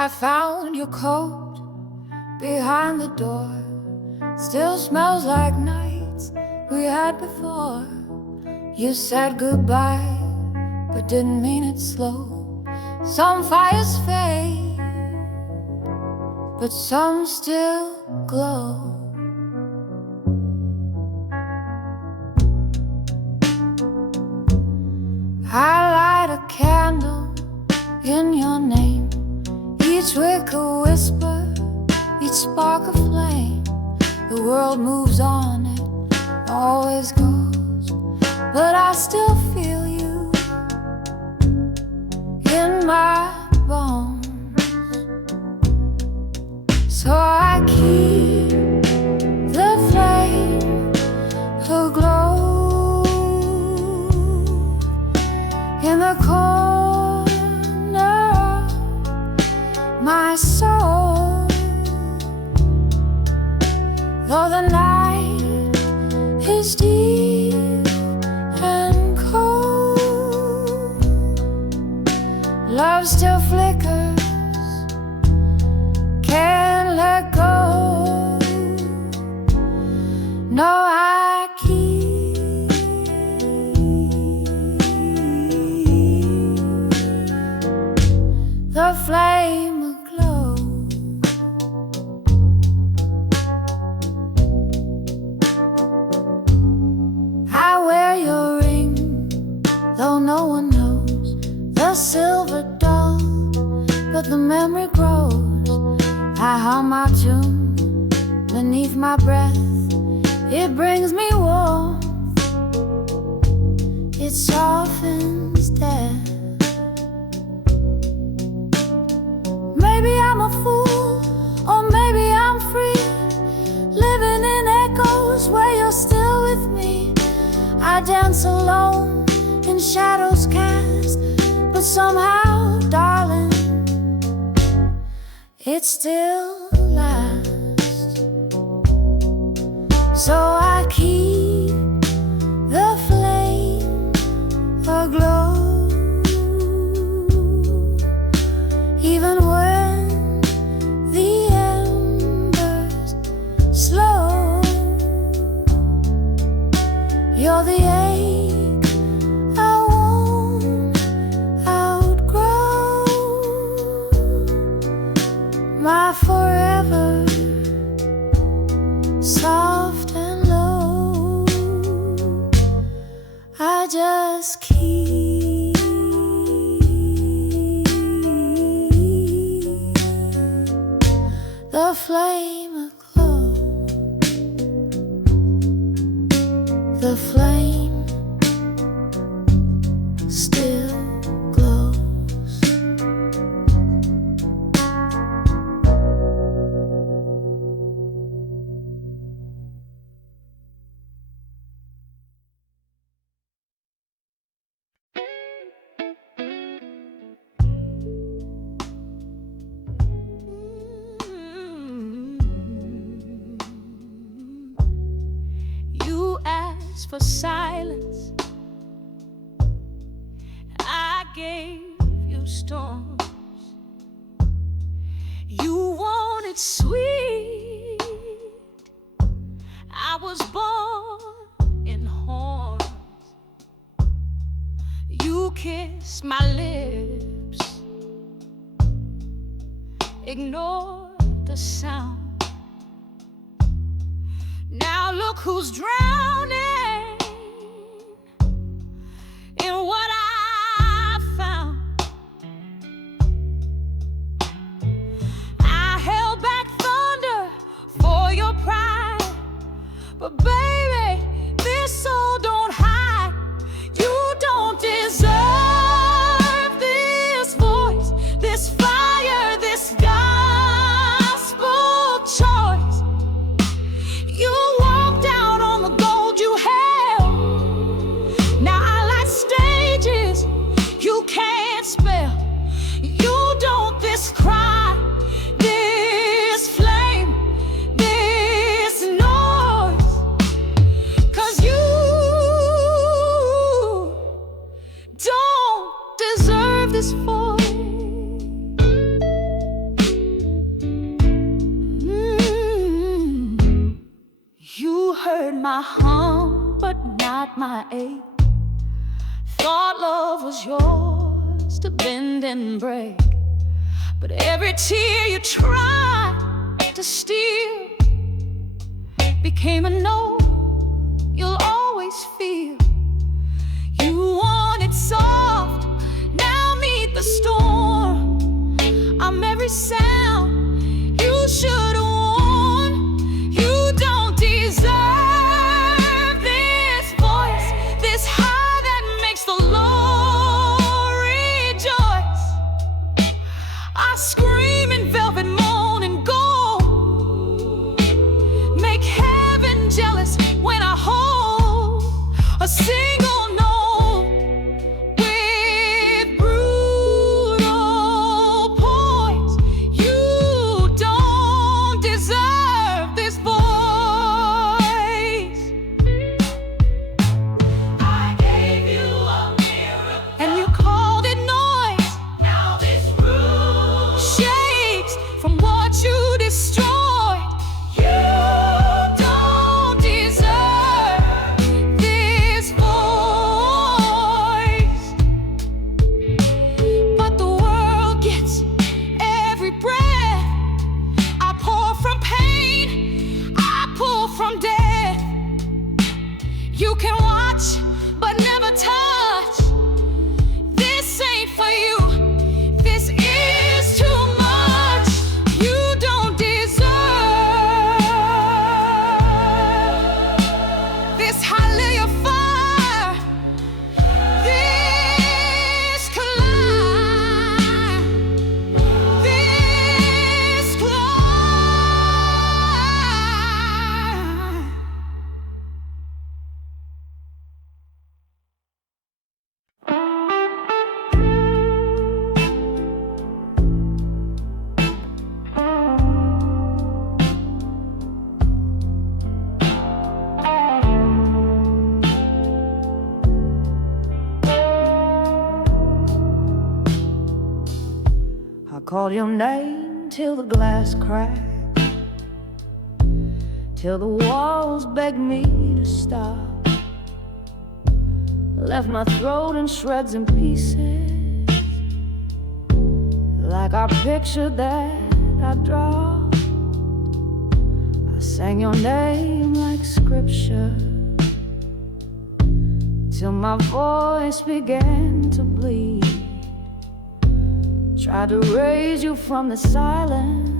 I found your coat behind the door. Still smells like nights we had before. You said goodbye, but didn't mean it slow. Some fires fade, but some still glow. I light a candle in your name. Each wick a whisper, each spark a flame. The world moves on, it always goes, but I still feel you in my bones. So I keep the flame aglow in the corner of my soul. Though the night is deep and cold, love still flickers, can't let go. No, I keep the flame aglow. I wear your ring, though no one knows. The silver dull, but the memory grows. I hum my tune beneath my breath. It brings me warmth, it softens death. Maybe I'm a fool, or maybe I'm free, living in echoes where you're still with me. I dance alone in shadows cast, but somehow, darling, it still lasts. So I keep the flame aglow, even when the embers slow. You're the ache I won't outgrow, my forever, soft and low. I just keep the flame aglow. The flame still glows. You asked for silence, I gave you storms. You wanted sweet, I was born in horns. You kissed my lips, ignored the sound. Now look who's drowning in what I found. I held back thunder for your pride, but baby, this soul don't hide. You don't deserve this voice, this fire, this gospel choice. You walked out on the gold you held. Now I light stages you can't spell. You don't this cry, this flame, this noise. heard my hum, but not my ache. Thought love was yours to bend and break, but every tear you tried to steal became a no you'll always feel. You want it soft, now meet the storm. I'm every sound you should have worn. You don't deserve this voice, this high that makes the Lord rejoice. I scream in velvet, moan and gold, make heaven jealous when I hold a single note with brutal poise. You don't deserve this voice. I gave you a mirror and you called it noise. Now this room shakes from what you destroyed. You don't deserve this voice. But the world gets every breath. I pour from pain, I pull from death. You can watch, but never touch. This ain't for you, this is too much. You don't deserve this hallelujah fire, this climb, this climb. I called your name till the glass cracked, till the walls begged me to stop. Left my throat in shreds and pieces, like our picture that I dropped. I sang your name like scripture, till my voice began to bleed. Tried to raise you from the silence,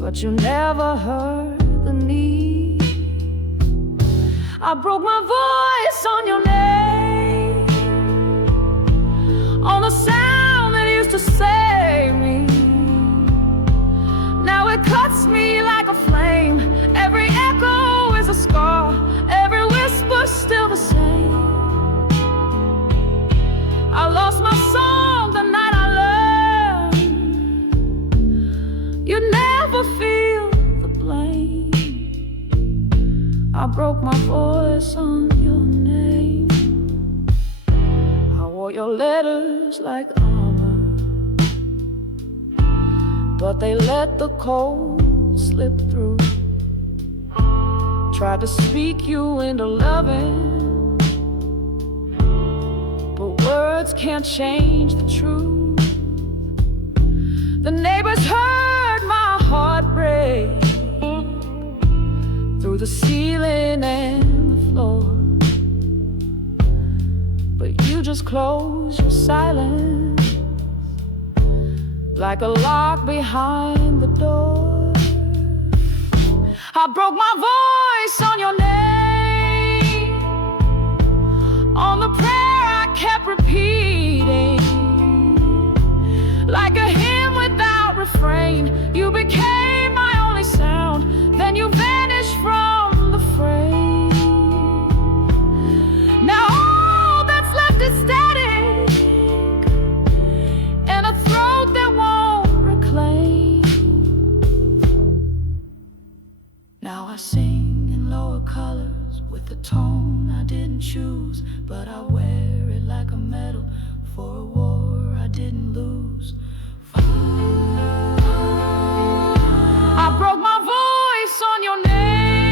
but you never heard the need. I broke my voice on your name, on the sound that used to save me. Now it cuts me like a flame. Every echo is a scar, every whisper still the same. I lost my song the night I learned you never feel the blame. I broke my voice on your name. I wore your letters like armor, but they let the cold slip through. Tried to speak you into loving, but words can't change the truth. The neighbors heard my heart break through the ceiling and the floor, but you just closed your silence like a lock behind the door. I broke my voice on your name, on the prayer I kept repeating, like a hymn without refrain. You became my only sound, then you vanished from the frame. Now all that's left is static and a throat that won't reclaim. Now I sing in lower colors with the tone I didn't choose, but I wear it like a medal for a war I didn't lose. I broke my voice on your name.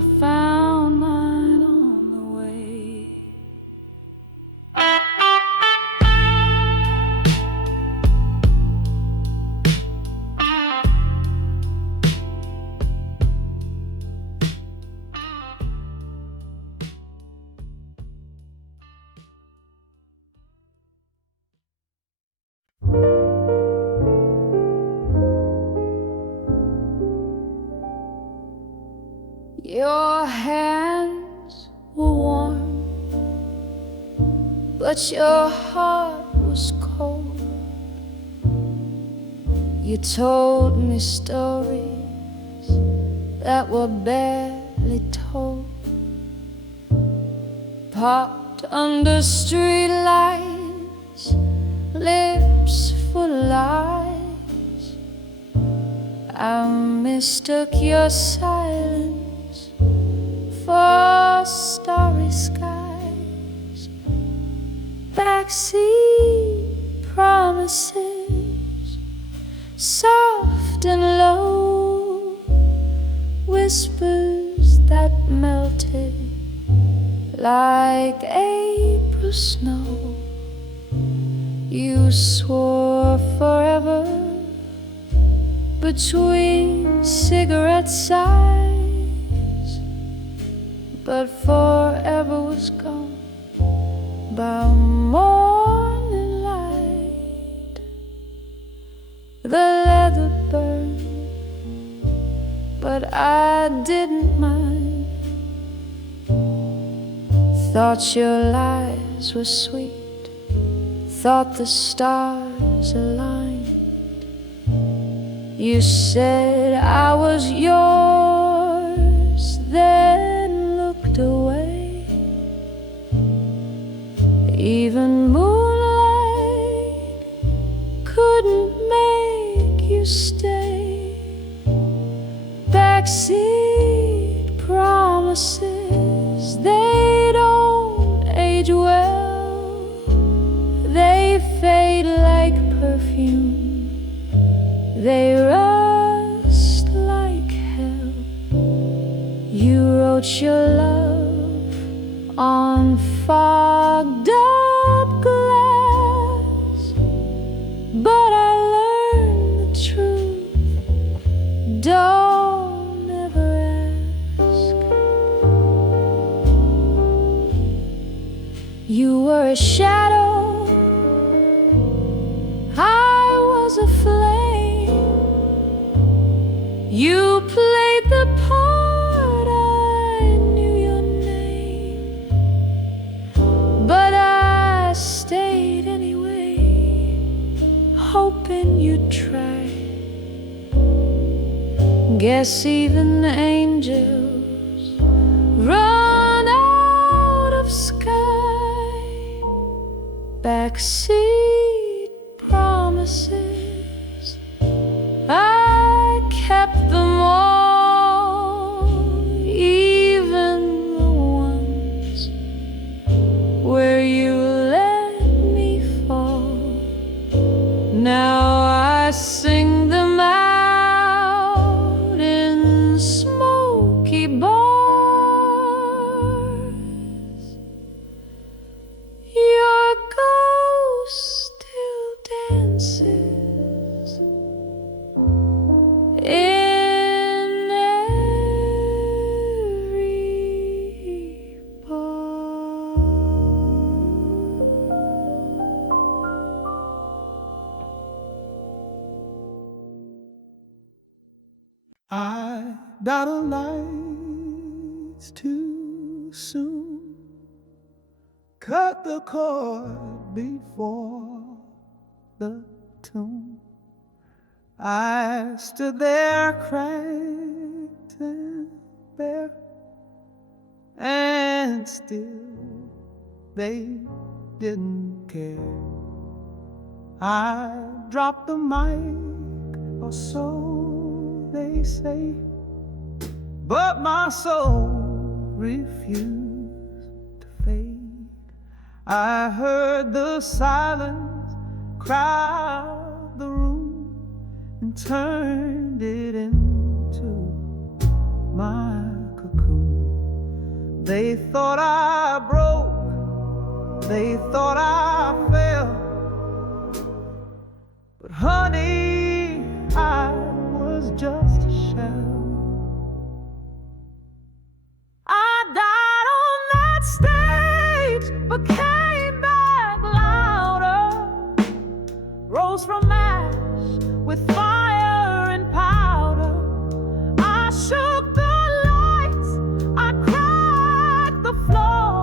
I found mine on the way. Your hands were warm, but your heart was cold. You told me stories that were barely told, parked under street lights, lips full of lies. I mistook your silence for starry skies. Backseat promises, soft and low, whispers that melted like April snow. You swore forever between cigarette sighs, but forever was gone by morning light. The leather burned, but I didn't mind. Thought your lies were sweet, thought the stars aligned. You said I was yours, then looked away. Even moonlight couldn't make you stay. Backseat promises, they don't age well. They fade like perfume, they rust like hell. You wrote your love on fogged up glass, but I learned the truth. Don't ever ask. You were a shadow, I was a flame. You played the part, I knew your name, but I stayed anyway, hoping you'd try. Guess even angels run out of sky. Backseat promises, I kept them all, even the ones where you let me fall. Now I sing them out in smoky bars. Your ghost still dances in every bar. I died of lights too soon, cut the cord before the tune. I stood there cracked and bare, and still they didn't care. I dropped the mic, or so they say, but my soul refused to fade. I heard the silence crowd the room and turned it into my cocoon. They thought I broke, they thought I fell, but honey, I was just a shell. I died on that stage, but came back louder. Rose from ash with fire and powder. I shook the lights, I cracked the floor,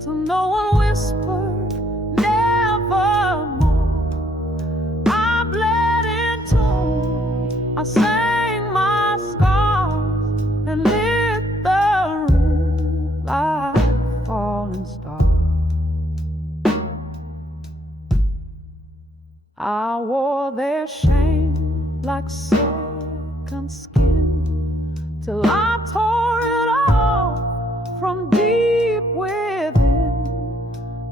till no one whispered nevermore. I bled in tune, I sang my scars and lit the room like falling stars. I wore their shame like second skin, till I tore it off from deep within.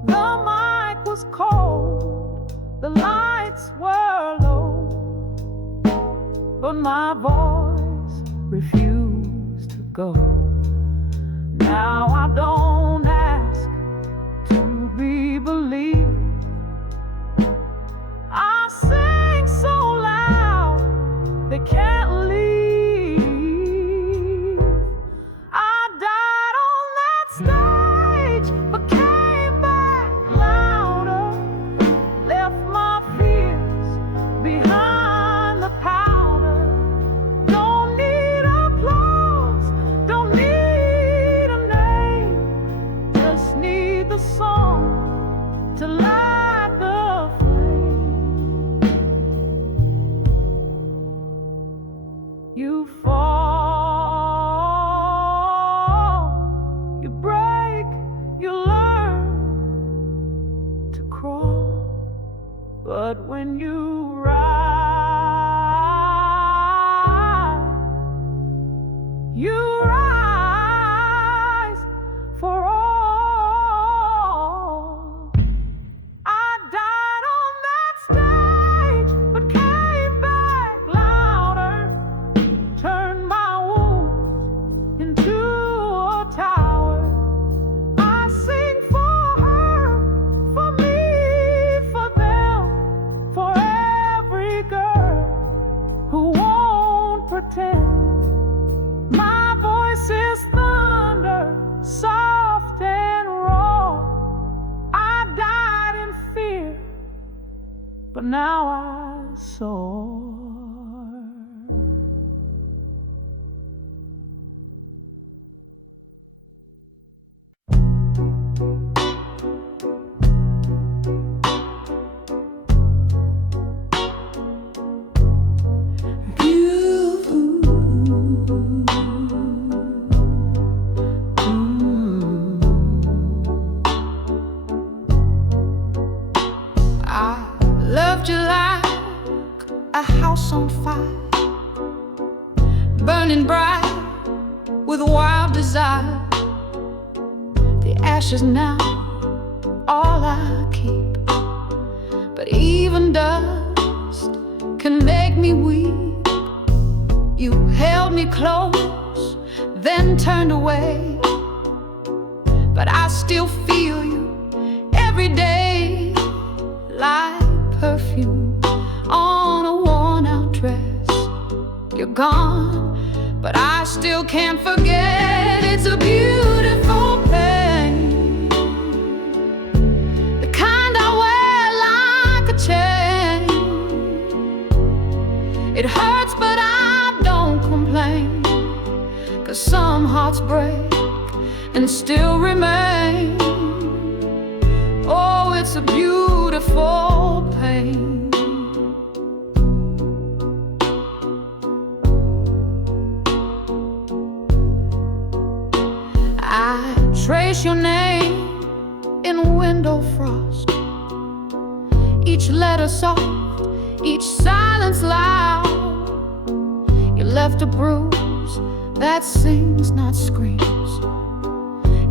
The mic was cold, the lights were low, but my voice refused to go. Now I don't ask to be believed. I sing so loud they can't leave. I died on that stage, but came back louder. Left my fears behind the powder. Don't need applause, don't need a name, just need the song to light the flame. You fall, you break, you learn to crawl, but when you rise for all. I died on that stage, but came back louder. Turned my wounds into a tower. I sing for her, for me, for them, for every girl who won't pretend. My voice is thunder, soft and raw. I died in fear, but now I soar. I loved you like a house on fire, burning bright with wild desire. The ashes now, all I keep, but even dust can make me weep. You held me close, then turned away, but I still feel you every day, like perfume on a worn-out dress. You're gone, but I still can't forget. It's a beautiful pain, the kind I wear like a chain. It hurts, but I don't complain, 'cause some hearts break and still remain. Oh, it's a beautiful pain. I trace your name in window frost, each letter soft, each silence loud. You left a bruise that sings, not screams.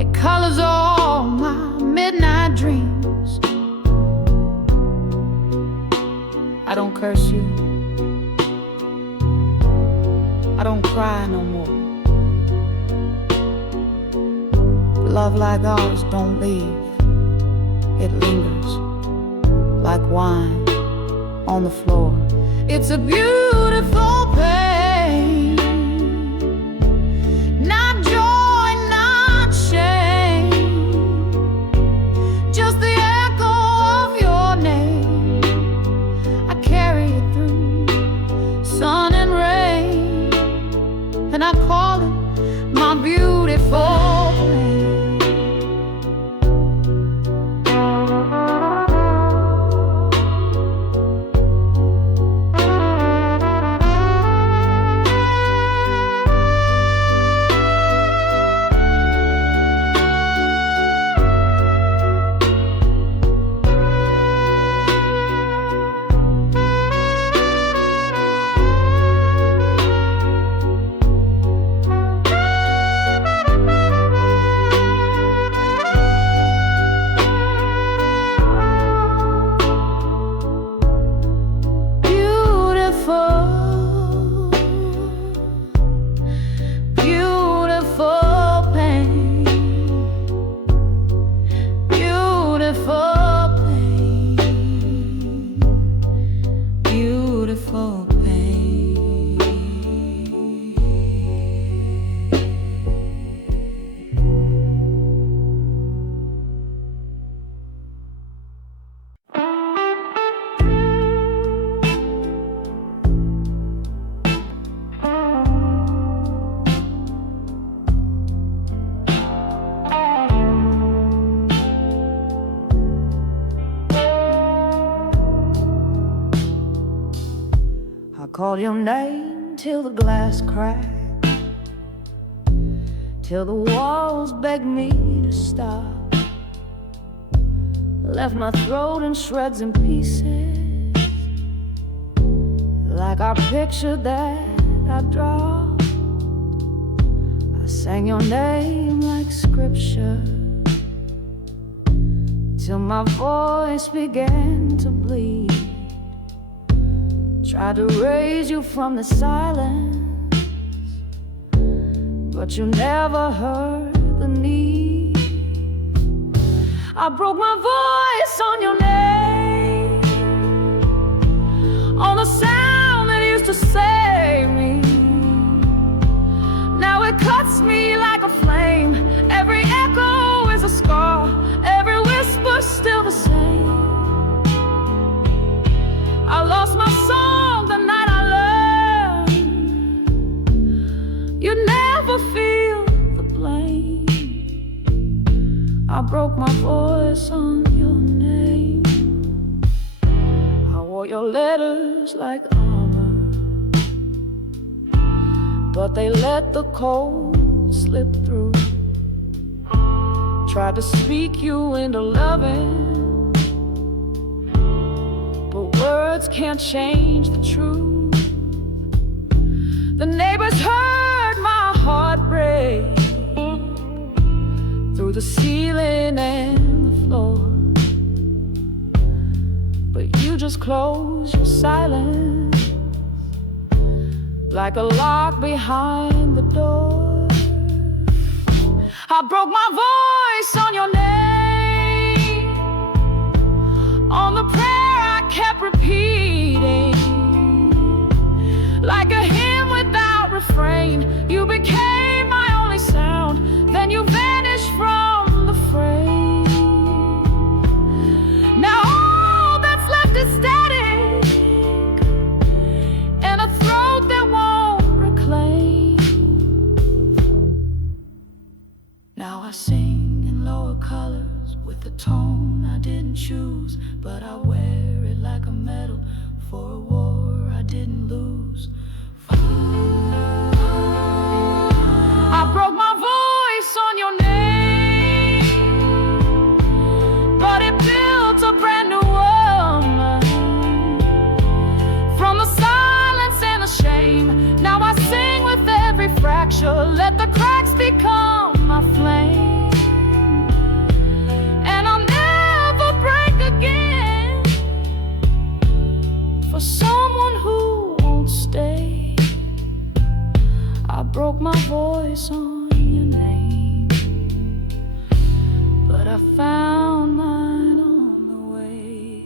It colors all my midnight dreams. I don't curse you, I don't cry no more. love like ours don't leave. It lingers like wine on the floor. It's a beautiful pain, not joy, not shame, just the echo of your name. I carry it through sun and rain, and I call it my beautiful pain. I called your name till the glass cracked, till the walls begged me to stop. Left my throat in shreds and pieces, like our picture that I dropped. I sang your name like scripture, till my voice began to bleed. Tried to raise you from the silence, but you never heard the need. I broke my voice on your name, on the sound that used to save me. Now it cuts me like a flame. Every echo is a scar, every whisper still the same. I lost my song the night I learned you never feel the blame. I broke my voice on your name. I wore your letters like armor, but they let the cold slip through. Tried to speak you into loving, words can't change the truth. The neighbors heard my heart break through the ceiling and the floor, but you just closed your silence like a lock behind the door. I broke my voice on your name, on the prayer kept repeating, like a hymn without refrain. You became my only sound, then you vanished from the frame. Now all that's left is static, and a throat that won't reclaim. Now I sing in lower colors with the tone I didn't choose, but I wear it like a medal for a war I didn't lose. I broke my voice on your name, but it built a brand new woman from the silence and the shame. Now I sing with every fracture, let the cracks become my flame, and I'll never break again for someone who won't stay. I broke my voice on your name. I found mine on the way.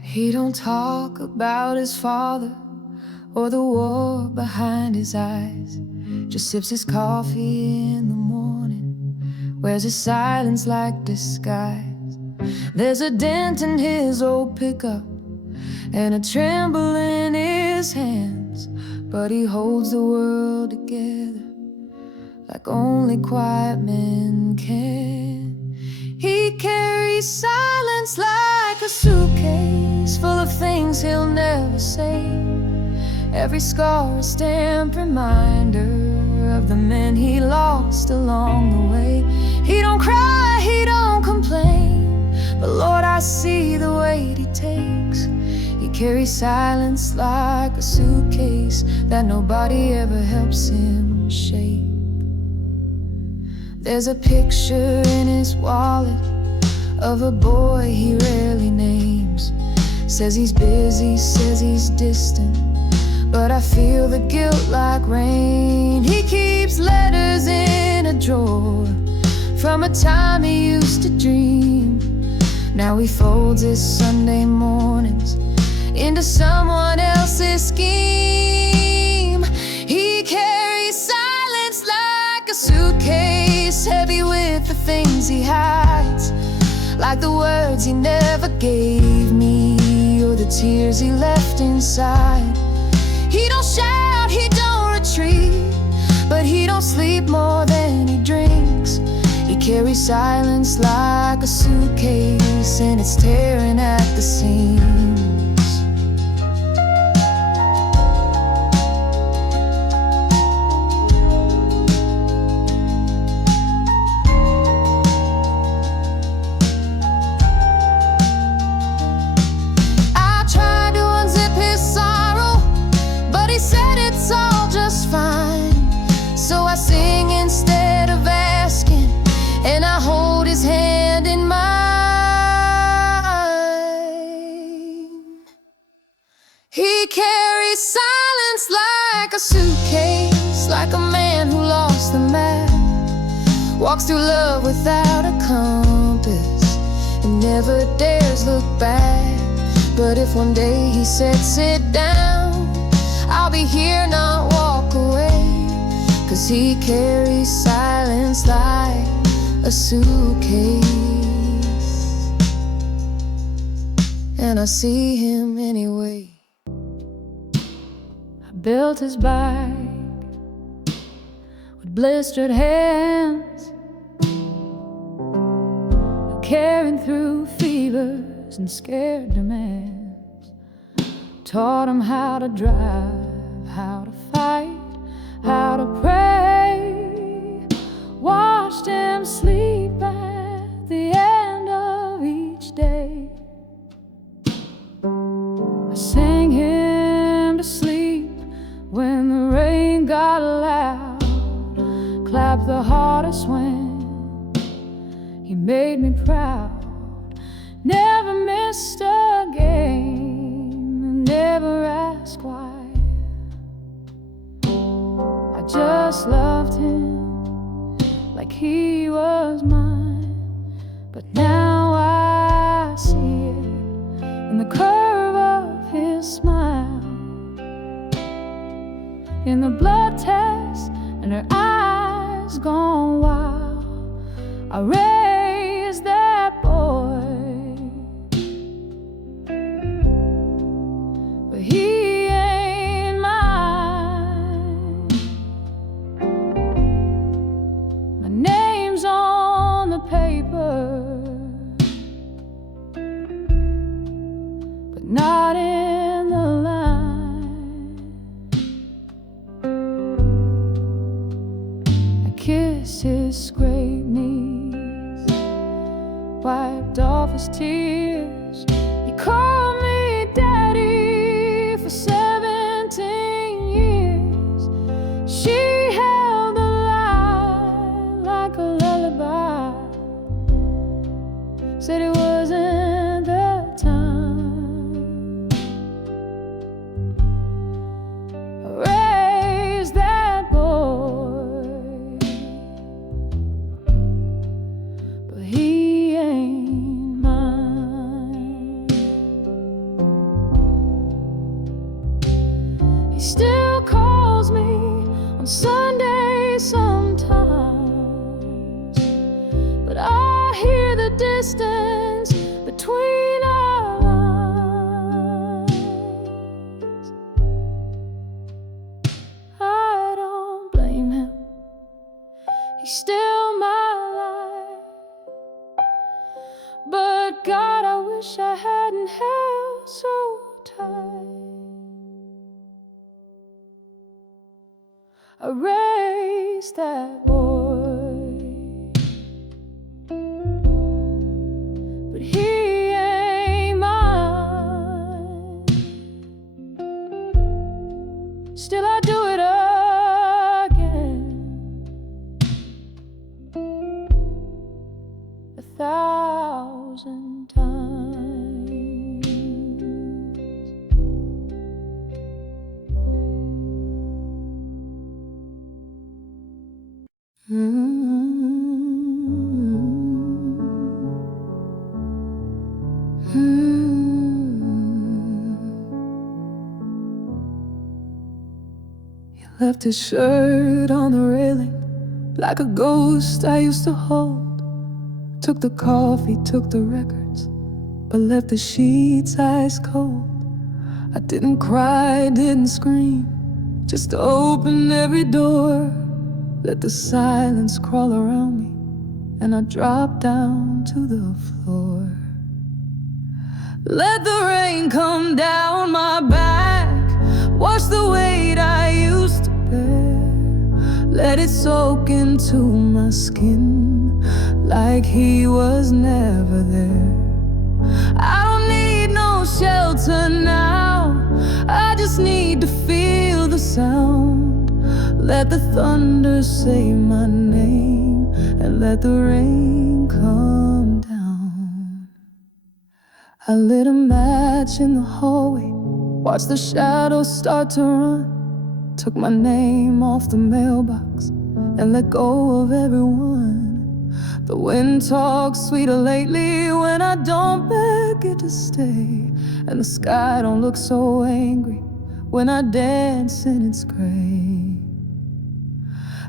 He don't talk about his father or the war behind his eyes. Just sips his coffee in the morning, wears his silence like disguise. There's a dent in his old pickup and a tremble in his hands, but he holds the world together like only quiet men can. He carries silence like a suitcase full of things he'll never say. Every scar a stamped reminder of the men he lost along the way. He don't cry, he don't complain, but Lord, I see the weight he takes. He carries silence like a suitcase that nobody ever helps him shake. There's a picture in his wallet of a boy he rarely names. Says he's busy, says he's distant, but I feel the guilt like rain. He keeps letters in a drawer from a time he used to dream. Now he folds his Sunday mornings into someone else's scheme. He carries silence like a suitcase, heavy with the things he hides, like the words he never gave me or the tears he left inside. He don't shout, he don't retreat, but he don't sleep more than he drinks. He carries silence like a suitcase, and it's tearing at the seams. He carries silence like a suitcase, like a man who lost the map, walks through love without a compass, and never dares look back. But if one day he sets it down, I'll be here, not walk away, 'cause he carries silence like a suitcase. And I see him anyway. Built his bike with blistered hands, carrying through fevers and scared demands. Taught him how to drive, how to fight, how to pray. Watched him sleep at the end of each day. I sang him to sleep when the rain got loud, clapped the hardest when he made me proud. Never missed a game and never asked why. I just loved him like he was mine. But now I see it in the curve of his smile, in the blood test and her eyes gone wild. I raised that boy, but he ain't mine. My name's on the paper, but not in the line. I kissed his scraped knees his tears. He called me daddy for 17 years. She held the light like a lullaby, said it wasn't the time. I raised that boy, but he ain't mine. He still calls me on Sunday sometimes, but I hear the distance between our lines. I don't blame him, he's still my life. But God, I wish I hadn't held so tight. I raised that boy, but he ain't mine. Still I do it again, 1,000 times. He left his shirt on the railing like a ghost I used to hold. Took the coffee, took the records, but left the sheets ice cold. I didn't cry, didn't scream, just opened every door. Let the silence crawl around me, and I dropped down to the floor. Let the rain come down my back, wash the weight I used to bear. Let it soak into my skin like he was never there. I don't need no shelter now, I just need to feel the sound. Let the thunder say my name, and let the rain come down. I lit a match in the hallway, watched the shadows start to run. Took my name off the mailbox and let go of everyone. The wind talks sweeter lately when I don't beg it to stay, and the sky don't look so angry when I dance in its gray.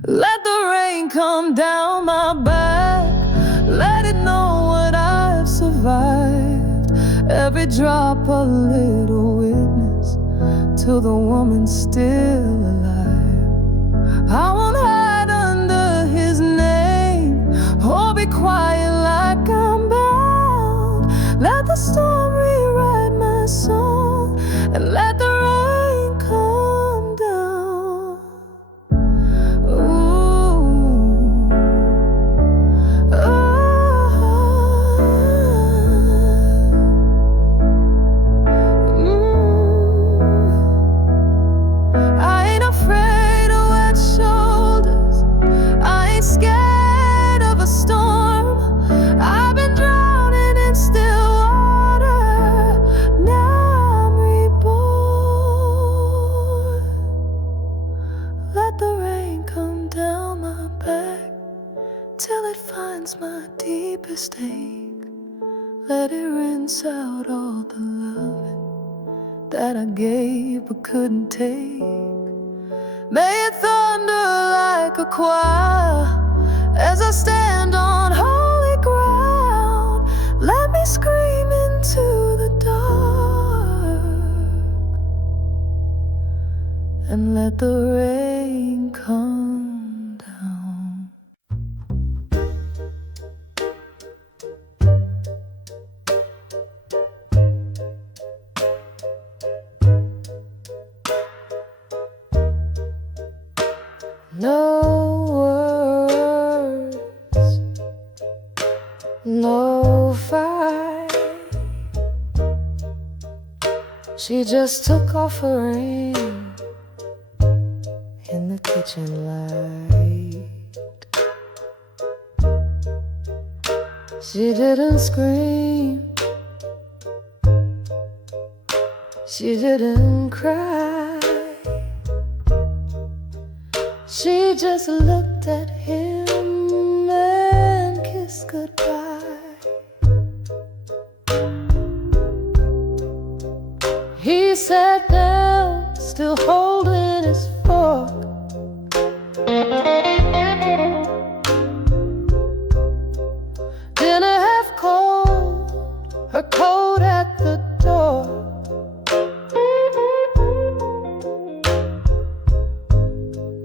Let the rain come down my back, let it know what I've survived. Every drop a little witness till the woman's still alive. I won't hide under his name or be quiet like I'm bound. Let the storm rewrite my song, and let the rain come down. My deepest ache, let it rinse out all the loving that I gave but couldn't take. May it thunder like a choir as I stand on holy ground. Let me scream into the dark, and let the rain come down. No words, no fight. She just took off her ring in the kitchen light. She didn't scream, she didn't cry. She just looked at him and kissed goodbye. He sat down, still holding his fork. Dinner half cold, her coat at the door.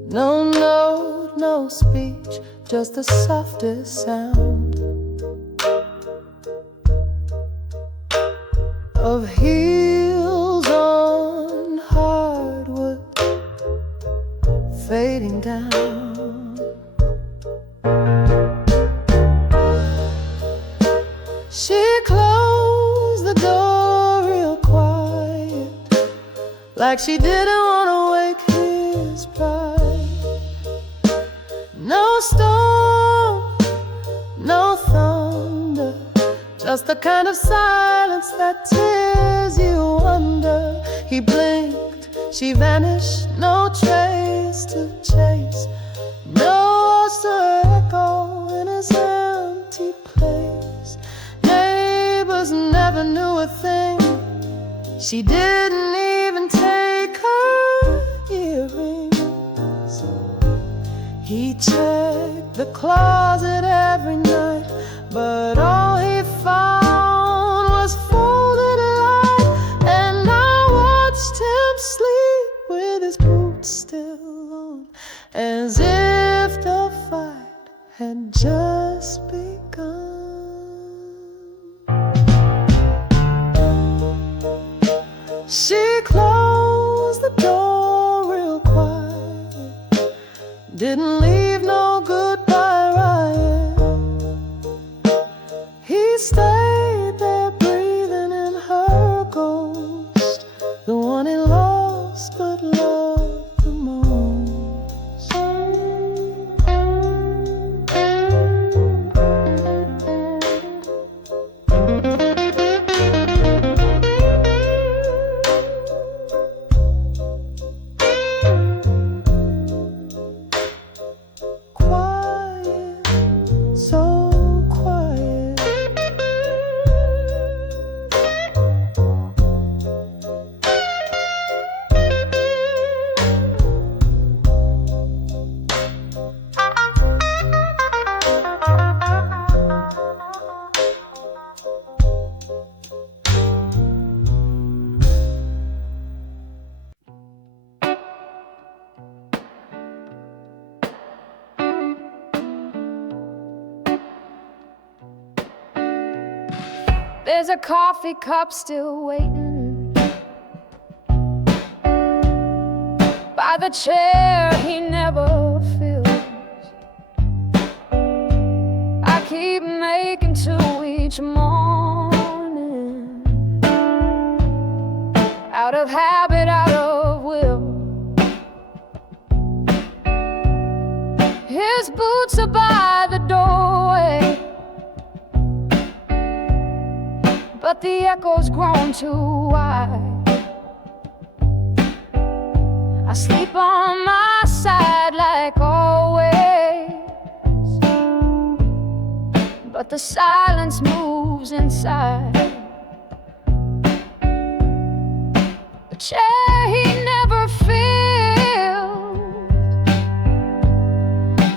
No note, no speech, just the softest sound of heels on hardwood fading down. She closed the door real quiet, like she didn't want to wake his pride. No storm, no thunder, just the kind of silence that tears you under. He blinked, she vanished, no trace to chase, no echo in his empty place. Neighbors never knew a thing. She didn't even take her earrings. He checked the closet every night, but all he found was folded light. And I watched him sleep with his boots still on, as if the fight had just begun. She closed the door real quiet, didn't leave no goodbye riot. He stayed there breathing in her ghost, the one he lost but loved the most. Quiet, so quiet. There's a coffee cup still waiting by the chair he never fills. I keep making two each morning, out of habit, out of will. His boots are by the doorway, but the echo's grown too wide. I sleep on my side like always, but the silence moves inside. The chair he never filled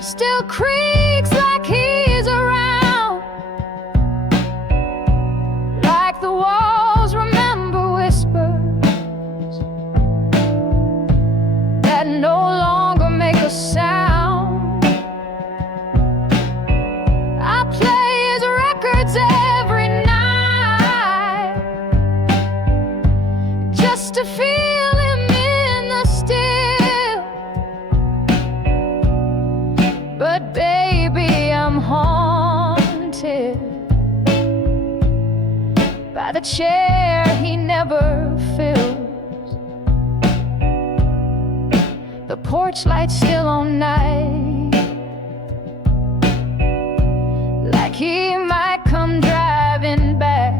still creaks like he's around, like the walls remember whispers that no longer make a sound. I play his records every night just to feel him in the still. But baby, I'm haunted by the chair he never filled. the porch light still on night, like he might come driving back.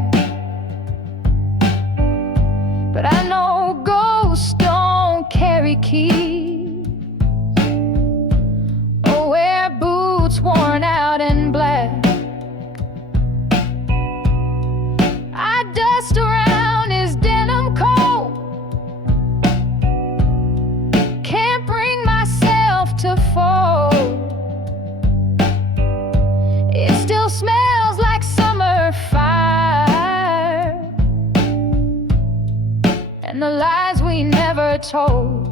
But I know ghosts don't carry keys or wear boots worn out and black. I dust around his denim coat, can't bring myself to fold. It still smells like summer fire and the lies we never told.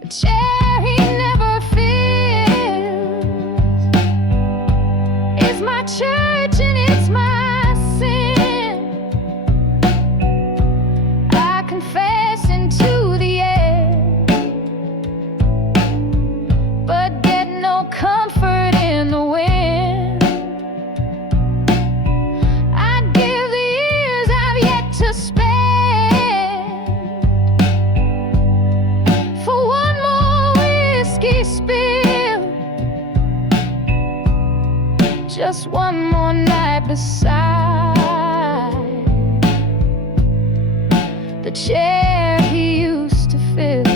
The chair he never fills is my church and it's my sin. I confess into the air, but get no comfort in the wind. I'd give the years I've yet to spend for one more whiskey spill, just one more night beside the chair he used to fill.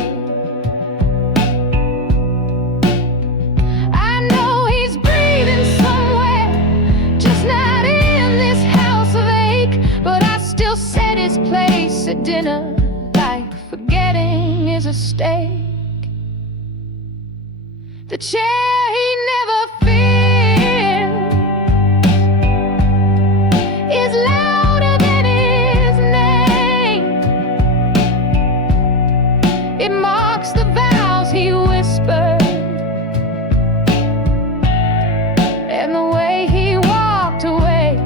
I know he's breathing somewhere, just not in this house of ache, but I still set his place at dinner like forgetting is a stake. The chair he never fills is louder than his name. It marks the vows he whispered and the way he walked away.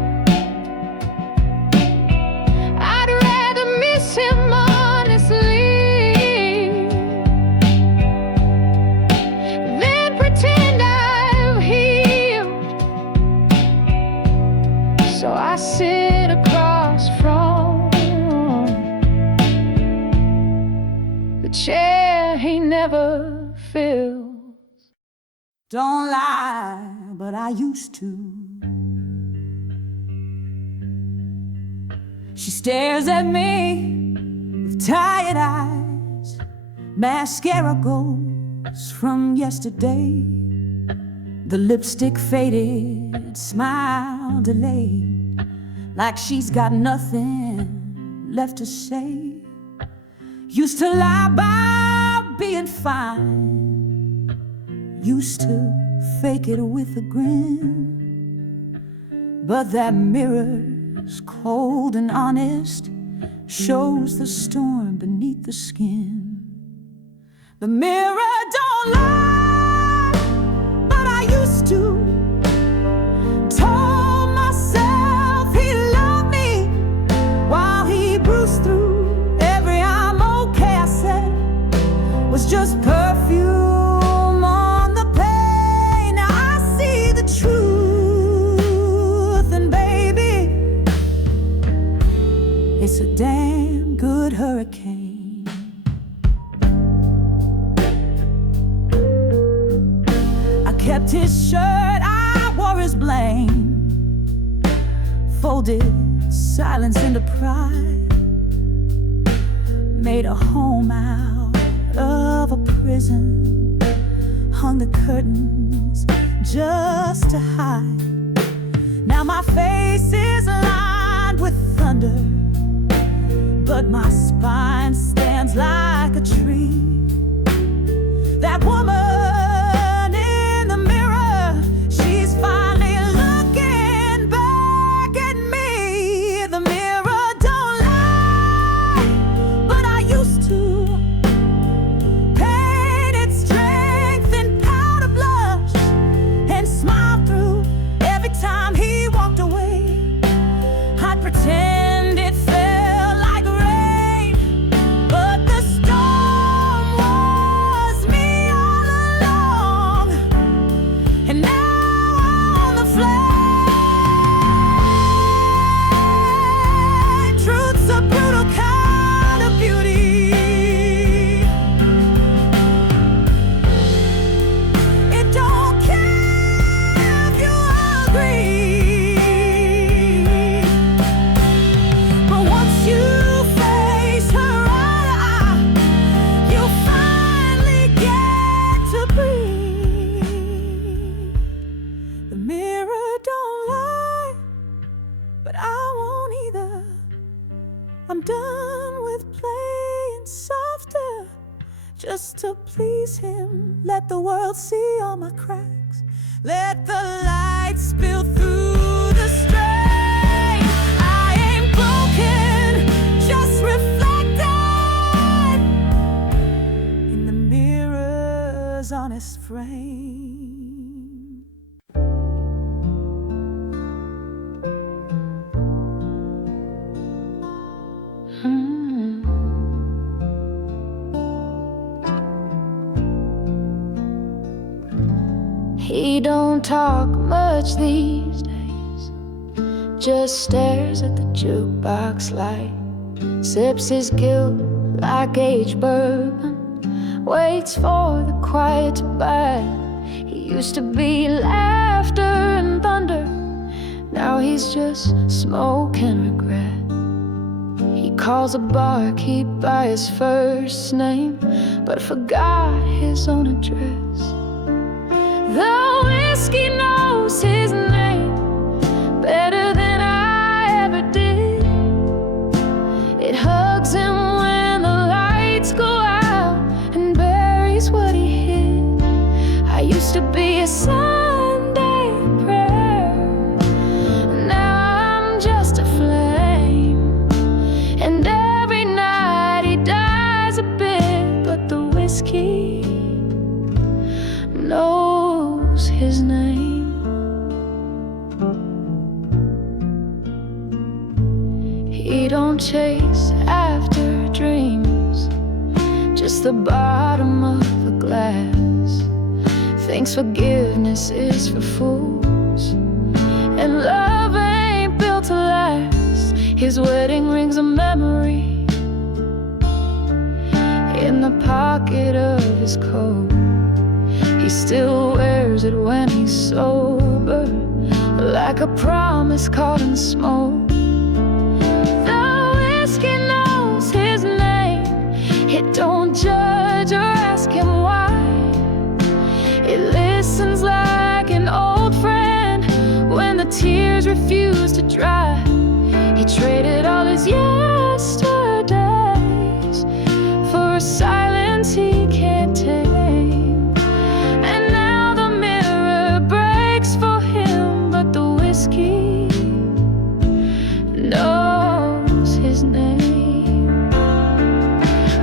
I'd rather miss him honestly than pretend I've healed. So I sit across from the chair he never fills. Don't lie, but I used to. She stares at me with tired eyes. Mascara goes from yesterday. The lipstick faded, smile delayed, like she's got nothing left to say. Used to lie about being fine, used to fake it with a grin, but that mirror's cold and honest, shows the storm beneath the skin. The mirror don't lie, but I used to. Told myself he loved me while he bruised through every I'm okay I said was just perfume on the pain. Now I see the truth, and baby, it's a damn good hurricane. I kept his shirt, I wore his blame, folded silence into pride, made a home out of a prison, hung the curtains just to hide. Now my face is lined with thunder, but my spine stands like a tree. That woman in the mirror, she's finally looking back at me. The mirror don't lie, but I used to. Painted strength in powder blush and smiled through every time he walked away. I'd pretend it felt like rain please him. Let the world see all my cracks. Let the light spill through the strain. I ain't broken, just reflected in the mirror's honest frame. He don't talk much these days, just stares at the jukebox light, sips his guilt like aged bourbon, waits for the quiet to bite. He used to be laughter and thunder, now he's just smoke and regret. He calls a barkeep by his first name, but forgot his own address. The whiskey knows his name better than I ever did. It hugs him when the lights go out and buries what he hid. I used to be a Sunday prayer, now I'm just a flame. And every night he dies a bit, but the whiskey knows his name. He don't chase after dreams, just the bottom of a glass. Thinks forgiveness is for fools, and love ain't built to last. His wedding ring's a memory in the pocket of his coat. He still wears it when he's sober, like a promise caught in smoke. The whiskey knows his name, it don't judge or ask him why. It listens like an old friend when the tears refuse to dry. He traded all his yesterdays for a silence he can't tame. Knows his name.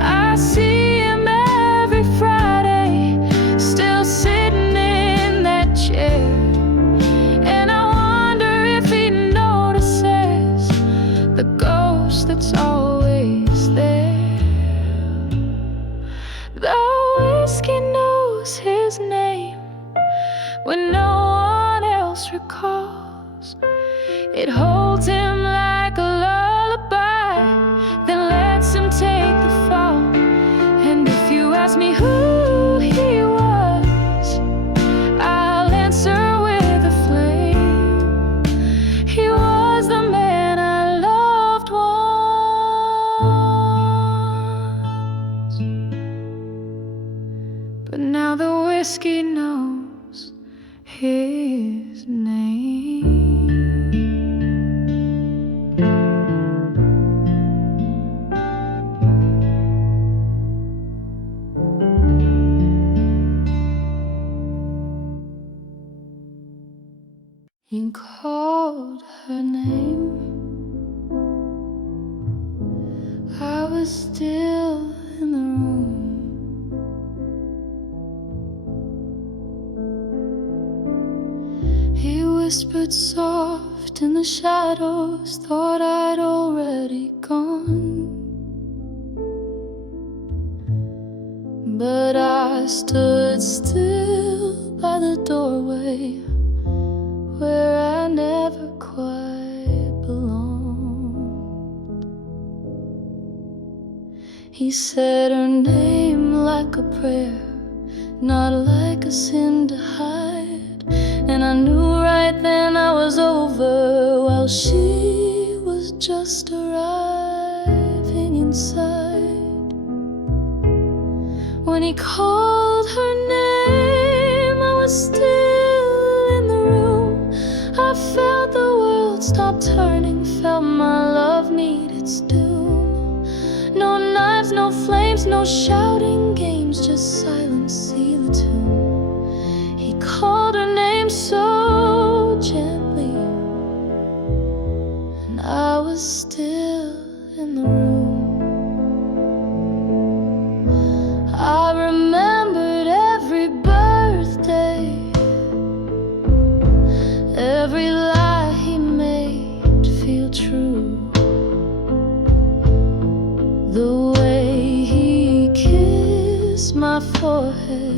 I see him every Friday, still sitting in that chair, and I wonder if he notices the ghost that's always there. The whiskey knows his name when no one else recalls. It holds him like a lullaby, then lets him take the fall. And if you ask me who he was, I'll answer with a flame. He was the man I loved once, but now the whiskey knows his name. He called her name. I was still in the room. He whispered soft in the shadows, thought I'd already gone. But I stood still by the doorway where I never quite belonged. He said her name like a prayer, not like a sin to hide. And I knew right then I was over, while she was just arriving inside. When he called her name, I was still in the room. I felt the world stop turning, felt my love meet its doom. No knives, no flames, no shouting games, just silence, see the tune. He called her name so gently, and I was still in the room. I remembered every birthday, every lie he made feel true. The way he kissed my forehead,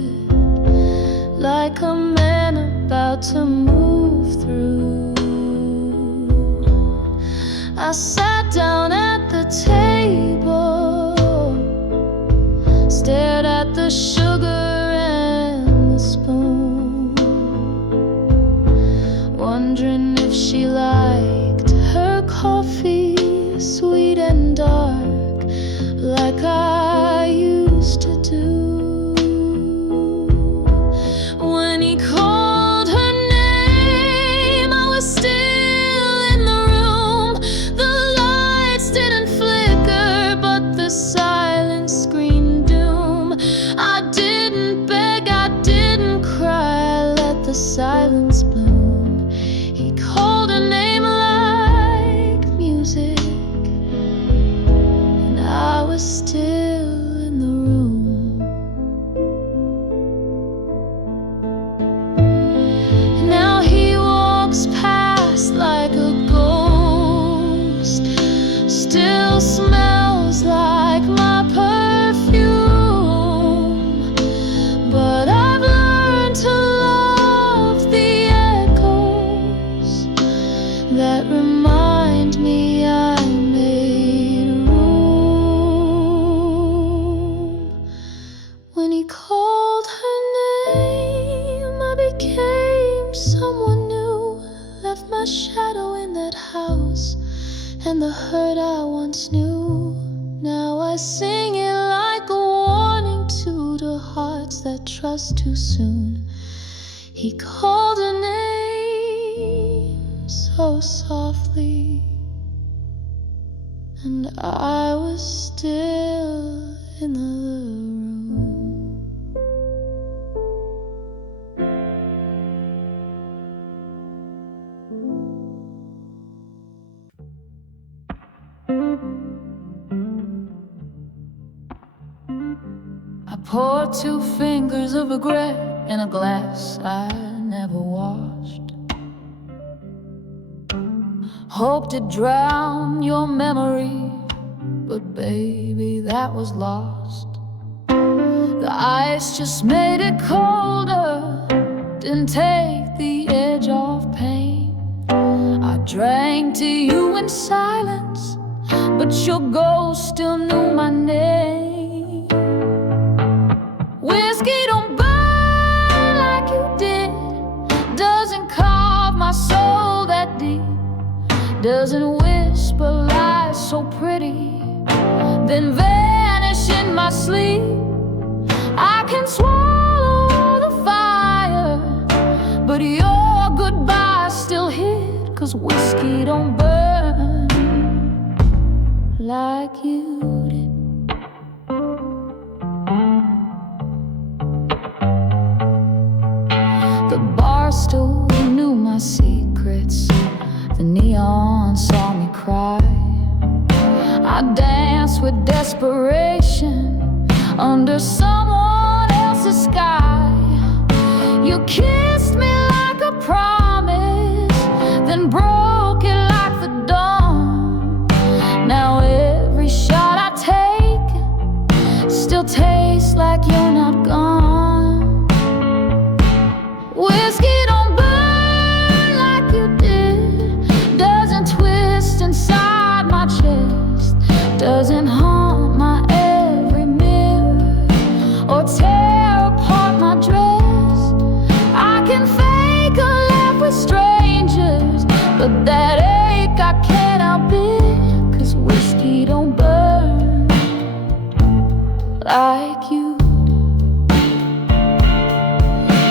like a man about to move through. I sat down at the table, stared at the sugar and the spoon, wondering if she liked her coffee sweet and dark, like I used to do. When he called her name, I was still in the room. The lights didn't flicker, but the silence screamed doom. I didn't beg, I didn't cry, I let the silence bloom. He called her name like music, and I was still in the room. Now he walks past like a ghost, still smells like my perfume, but I've learned to love the echoes that remind me I made room. When he called her name, I became someone new, left my shadow in that house and the hurt I once knew. Now I sing it like a warning to the hearts that trust too soon. He called her name so softly, and I was still in the room. I poured 2 fingers of regret in a glass I never washed. Hoped to drown your memory, but baby, that was lost. The ice just made it colder, didn't take the edge off pain. I drank to you in silence, but your ghost still knew my name. Whiskey don't burn like you did, doesn't carve my soul that deep, doesn't whisper lies so pretty, then vanish in my sleep. I can swallow the fire, but your goodbye still hit, 'cause whiskey don't burn like you did. The bar stool knew my secrets, the neon saw me cry. I danced with desperation under someone else's sky. You kissed me like a promise, then broke it like the dawn. Now every shot I take still tastes like you're not gone. Whiskey don't burn like you did, doesn't twist inside my chest, doesn't haunt my every mirror or tear apart my dress. I can fake a laugh with strangers, but that ache I can't outbid, 'cause whiskey don't burn like you.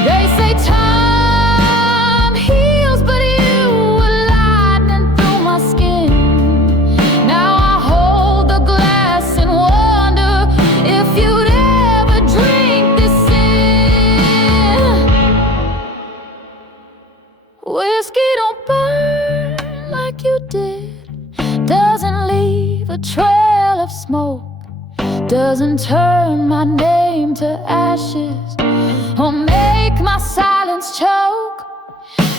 They say time heals, but you were lightning through my skin. Now I hold the glass and wonder if you'd ever dream whiskey don't burn like you did, doesn't leave a trail of smoke, doesn't turn my name to ashes or make my silence choke.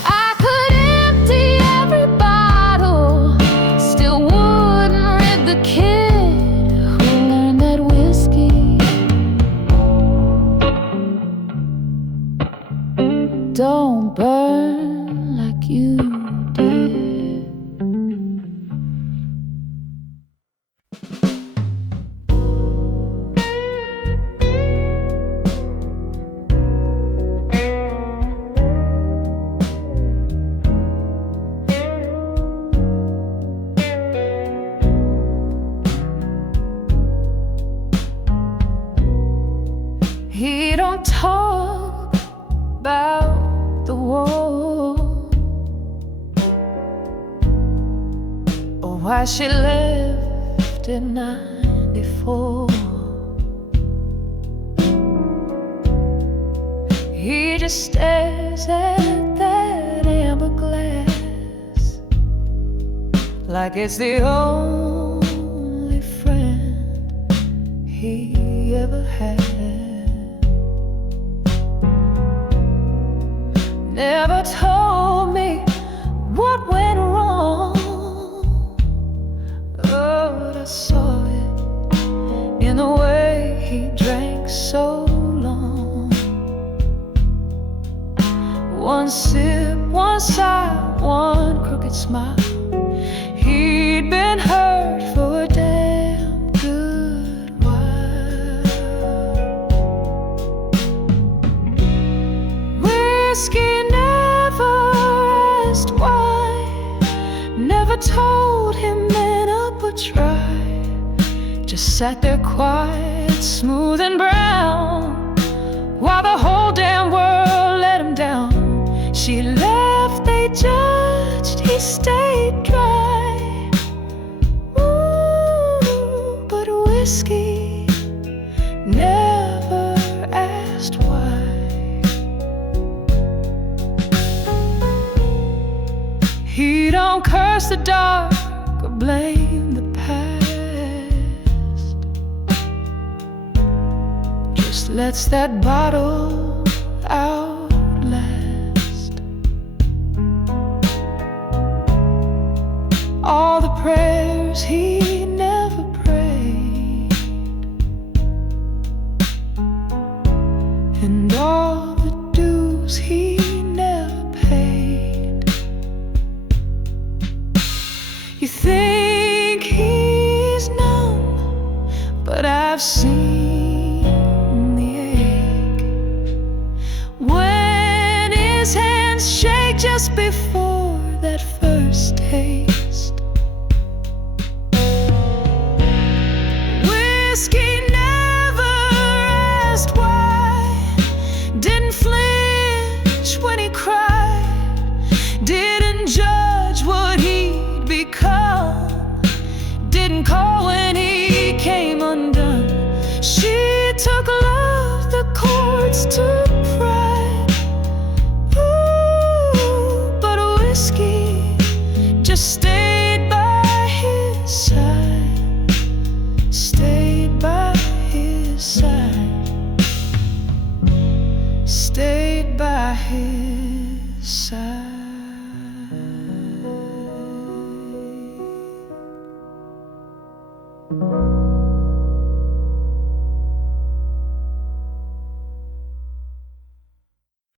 I could empty every bottle, still wouldn't rid the kid who learned that whiskey don't burn like you did. He don't talk about the war or why she left in '94. He just stares at that amber glass like it's the only friend he ever had. Never told me what went wrong, but I saw it in the way he drank so long. One sip, one sigh, one crooked smile. He'd been hurt for a damn good while. Whiskey never told him man up or try, just sat there quiet, smooth and brown, while the whole damn world let him down. She left, they judged, he stayed dry. Ooh, but whiskey never asked why. He don't curse the dark or blame the past, just lets that bottle outlast all the prayers he never prayed, and all the dues he never paid. You think he's numb, but I've seen the ache when his hands shake just before that first taste. Whiskey never asked why, didn't flinch when he cried, didn't judge what he'd become, didn't call when he came undone. She took love, the chords to pride. Ooh, but whiskey just stayed by his side, stayed by his side, stayed by his